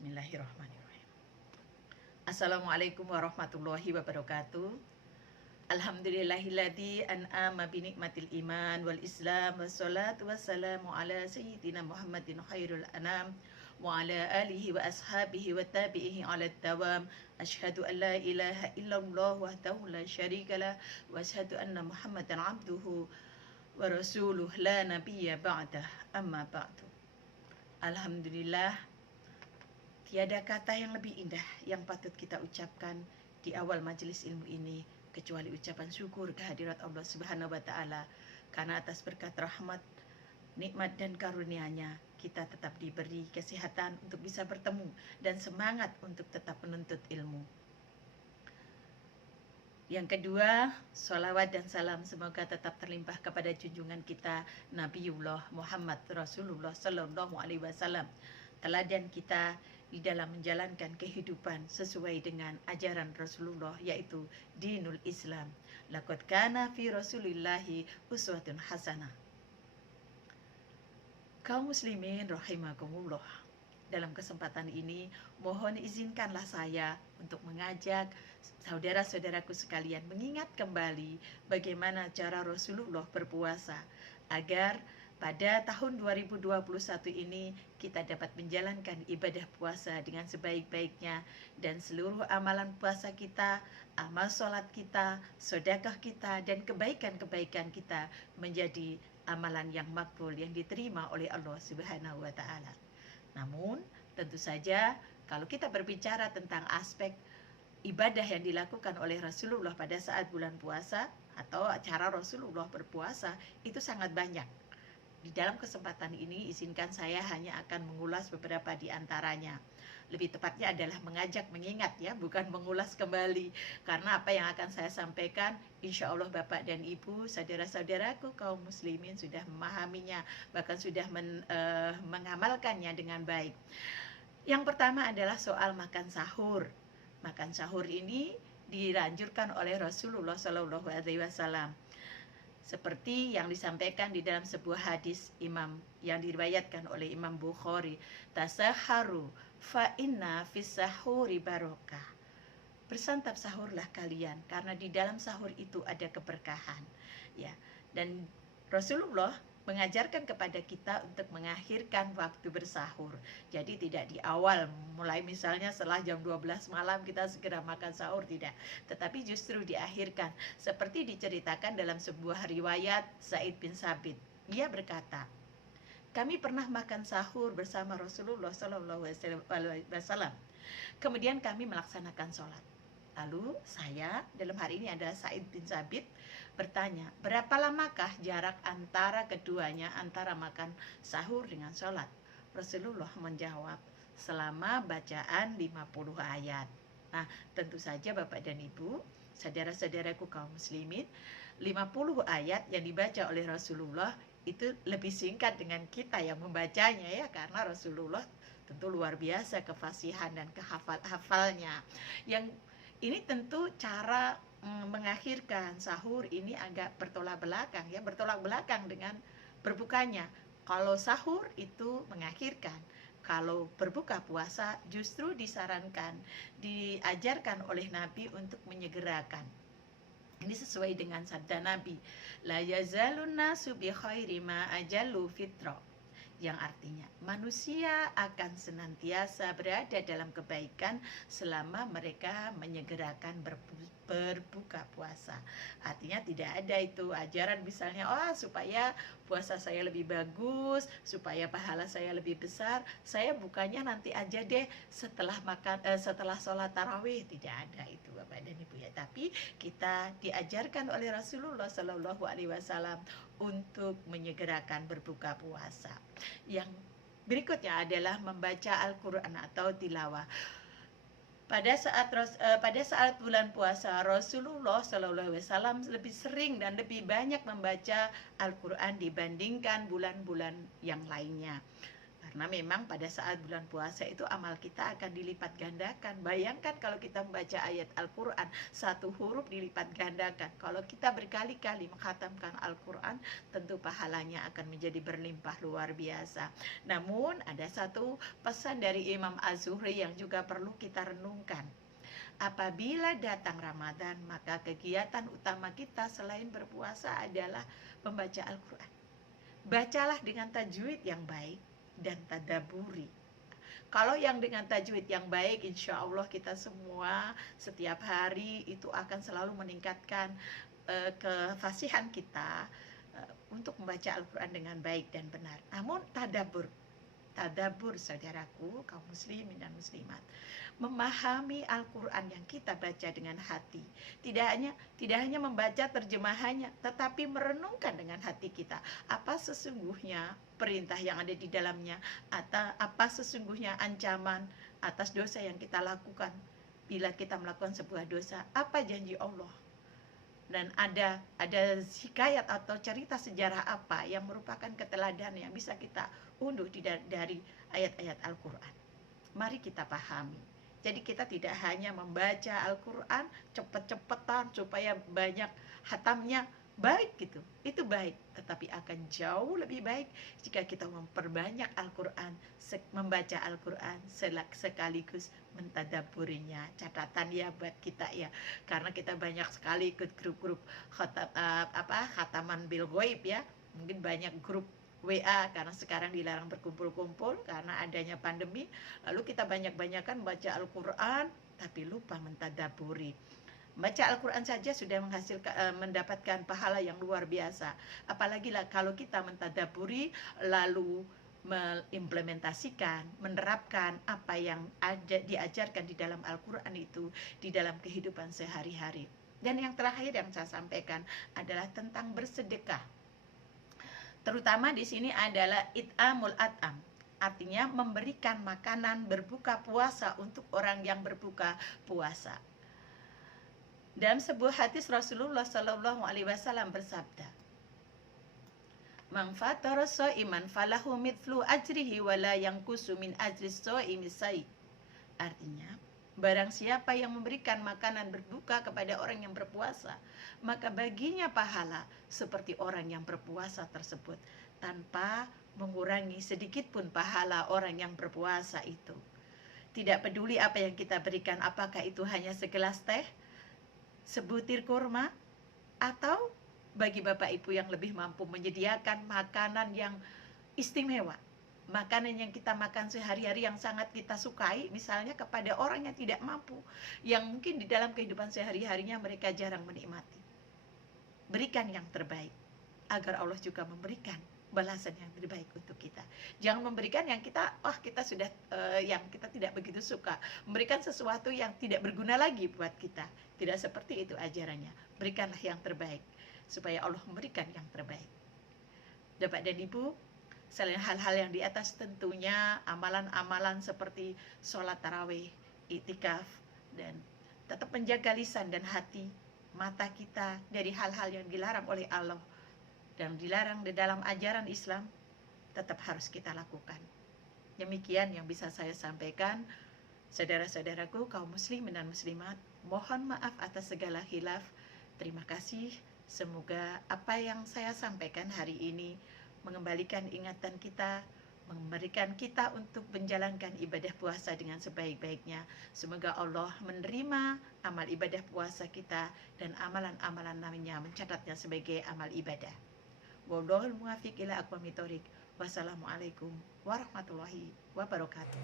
Bismillahirrahmanirrahim. Assalamualaikum warahmatullahi wabarakatuh. Alhamdulillahilladzi an'ama bi nikmatil iman wal islam wassalatu wassalamu ala sayyidina Muhammadin khairul anam wa ala alihi wa ashabihi wa tabi'ihi ala dawam. Asyhadu an la ilaha illallah wahdahu la syarikalah wa asyhadu anna Muhammadan abduhu wa rasuluh la nabiyya ba'dah. Amma ba'du. Alhamdulillah, tiada kata yang lebih indah yang patut kita ucapkan di awal majelis ilmu ini kecuali ucapan syukur kehadirat Allah Subhanahu wa taala, karena atas berkat rahmat, nikmat dan karunia-Nya kita tetap diberi kesehatan untuk bisa bertemu dan semangat untuk tetap menuntut ilmu. Yang kedua, sholawat dan salam semoga tetap terlimpah kepada junjungan kita Nabiullah Muhammad Rasulullah Sallallahu Alaihi Wasallam, teladan kita di dalam menjalankan kehidupan sesuai dengan ajaran Rasulullah, yaitu dinul Islam. Laqad kana fi Rasulillahi uswatun hasanah. Kaum muslimin rahimakumullah, dalam kesempatan ini mohon izinkanlah saya untuk mengajak saudara-saudaraku sekalian mengingat kembali bagaimana cara Rasulullah berpuasa, agar pada tahun 2021 ini kita dapat menjalankan ibadah puasa dengan sebaik-baiknya, dan seluruh amalan puasa kita, amal sholat kita, sedekah kita, dan kebaikan-kebaikan kita menjadi amalan yang makbul yang diterima oleh Allah Subhanahu wa taala. Namun tentu saja kalau kita berbicara tentang aspek ibadah yang dilakukan oleh Rasulullah pada saat bulan puasa atau cara Rasulullah berpuasa itu sangat banyak. Di dalam kesempatan ini izinkan saya hanya akan mengulas beberapa di antaranya. Lebih tepatnya adalah mengajak mengingat ya, bukan mengulas kembali. Karena apa yang akan saya sampaikan, insya Allah Bapak dan Ibu, saudara-saudaraku kaum muslimin sudah memahaminya, bahkan sudah mengamalkannya dengan baik. Yang pertama adalah soal makan sahur. Makan sahur ini dianjurkan oleh Rasulullah Shallallahu Alaihi Wasallam, seperti yang disampaikan di dalam sebuah hadis Imam yang diriwayatkan oleh Imam Bukhari, tasaharu fa inna fis sahuri barokah. Bersantap sahurlah kalian karena di dalam sahur itu ada keberkahan. Ya, dan Rasulullah mengajarkan kepada kita untuk mengakhirkan waktu bersahur. Jadi tidak di awal, mulai misalnya setelah jam 12 malam kita segera makan sahur, tidak. Tetapi justru diakhirkan. Seperti diceritakan dalam sebuah riwayat Sa'id bin Sabit. Dia berkata, kami pernah makan sahur bersama Rasulullah SAW. Kemudian kami melaksanakan sholat. Lalu saya, dalam hari ini adalah Sa'id bin Sabit, bertanya, berapa lamakah jarak antara keduanya, antara makan sahur dengan sholat? Rasulullah menjawab, selama bacaan 50 ayat. Nah, tentu saja Bapak dan Ibu, saudara-saudaraku kaum muslimin, 50 ayat yang dibaca oleh Rasulullah itu lebih singkat dengan kita yang membacanya ya, karena Rasulullah tentu luar biasa kefasihan dan kehafal-hafalnya. Yang ini tentu cara mengakhirkan sahur ini agak bertolak belakang ya, bertolak belakang dengan berbukanya. Kalau sahur itu mengakhirkan, kalau berbuka puasa justru disarankan, diajarkan oleh Nabi untuk menyegerakan. Ini sesuai dengan sabda Nabi, la yazalun nasu bi khairi ma ajallu fitra, yang artinya manusia akan senantiasa berada dalam kebaikan selama mereka menyegerakan berbuka puasa. Artinya tidak ada itu ajaran misalnya, oh supaya puasa saya lebih bagus, supaya pahala saya lebih besar, saya bukanya nanti aja deh setelah setelah sholat tarawih. Tidak ada itu Bapak dan Ibu ya. Tapi kita diajarkan oleh Rasulullah Shallallahu Alaihi Wasallam untuk menyegerakan berbuka puasa. Yang berikutnya adalah membaca Al-Quran atau tilawah. Pada saat bulan puasa, Rasulullah SAW lebih sering dan lebih banyak membaca Al-Quran dibandingkan bulan-bulan yang lainnya. Karena memang pada saat bulan puasa itu amal kita akan dilipat gandakan. Bayangkan kalau kita membaca ayat Al-Quran, satu huruf dilipat gandakan. Kalau kita berkali-kali menghatamkan Al-Quran, tentu pahalanya akan menjadi berlimpah luar biasa. Namun ada satu pesan dari Imam Az-Zuhri yang juga perlu kita renungkan. Apabila datang Ramadan, maka kegiatan utama kita selain berpuasa adalah membaca Al-Quran. Bacalah dengan tajwid yang baik dan tadaburi. Kalau yang dengan tajwid yang baik, insya Allah kita semua setiap hari itu akan selalu meningkatkan kefasihan kita untuk membaca Al-Quran dengan baik dan benar. Namun tadabur saudaraku, kaum muslimin dan muslimat, memahami Al-Quran yang kita baca dengan hati. Tidak hanya membaca terjemahannya, tetapi merenungkan dengan hati kita. Apa sesungguhnya perintah yang ada di dalamnya, atau apa sesungguhnya ancaman atas dosa yang kita lakukan. Bila kita melakukan sebuah dosa, apa janji Allah? Dan ada hikayat atau cerita sejarah apa yang merupakan keteladanan yang bisa kita unduh dari ayat-ayat Al-Quran. Mari kita pahami. Jadi kita tidak hanya membaca Al-Quran cepet-cepetan supaya banyak hatamnya, baik gitu, itu baik, tetapi akan jauh lebih baik jika kita memperbanyak Al-Quran, membaca Al-Quran sekaligus mentadaburinya. Catatan ya buat kita ya, karena kita banyak sekali ikut grup-grup khataman bil ghaib ya, mungkin banyak grup WA karena sekarang dilarang berkumpul-kumpul karena adanya pandemi. Lalu kita banyak-banyakan baca Al-Quran tapi lupa mentadaburi. Baca Al-Quran saja sudah mendapatkan pahala yang luar biasa. Apalagi lah kalau kita mentadaburi lalu mengimplementasikan, menerapkan apa yang diajarkan di dalam Al-Quran itu di dalam kehidupan sehari-hari. Dan yang terakhir yang saya sampaikan adalah tentang bersedekah. Terutama di sini adalah it'amul at'am, artinya memberikan makanan berbuka puasa untuk orang yang berbuka puasa. Dalam sebuah hadis Rasulullah Shallallahu Alaihi Wasallam bersabda, "Man fatara sha'iman falahu mithlu ajrihi wala yanqusu min ajri shaimi sai." Artinya, barang siapa yang memberikan makanan berbuka kepada orang yang berpuasa, maka baginya pahala seperti orang yang berpuasa tersebut, tanpa mengurangi sedikit pun pahala orang yang berpuasa itu. Tidak peduli apa yang kita berikan, apakah itu hanya segelas teh, sebutir kurma, atau bagi Bapak Ibu yang lebih mampu menyediakan makanan yang istimewa, makanan yang kita makan sehari-hari yang sangat kita sukai, misalnya kepada orang yang tidak mampu, yang mungkin di dalam kehidupan sehari-harinya mereka jarang menikmati. Berikan yang terbaik, agar Allah juga memberikan balasan yang terbaik untuk kita. Jangan memberikan yang kita sudah yang kita tidak begitu suka, memberikan sesuatu yang tidak berguna lagi buat kita. Tidak seperti itu ajarannya. Berikanlah yang terbaik supaya Allah memberikan yang terbaik. Bapak dan Ibu, selain hal-hal yang di atas, tentunya amalan-amalan seperti sholat tarawih, iktikaf, dan tetap menjaga lisan dan hati, mata kita dari hal-hal yang dilarang oleh Allah dan dilarang di dalam ajaran Islam, tetap harus kita lakukan. Demikian yang bisa saya sampaikan. Saudara-saudaraku kaum muslimin dan muslimat, mohon maaf atas segala khilaf. Terima kasih. Semoga apa yang saya sampaikan hari ini mengembalikan ingatan kita, memberikan kita untuk menjalankan ibadah puasa dengan sebaik-baiknya. Semoga Allah menerima amal ibadah puasa kita dan amalan-amalan lainnya, mencatatnya sebagai amal ibadah. Wallahul muwaffiq ila aqwamit thoriq. Wassalamualaikum warahmatullahi wabarakatuh.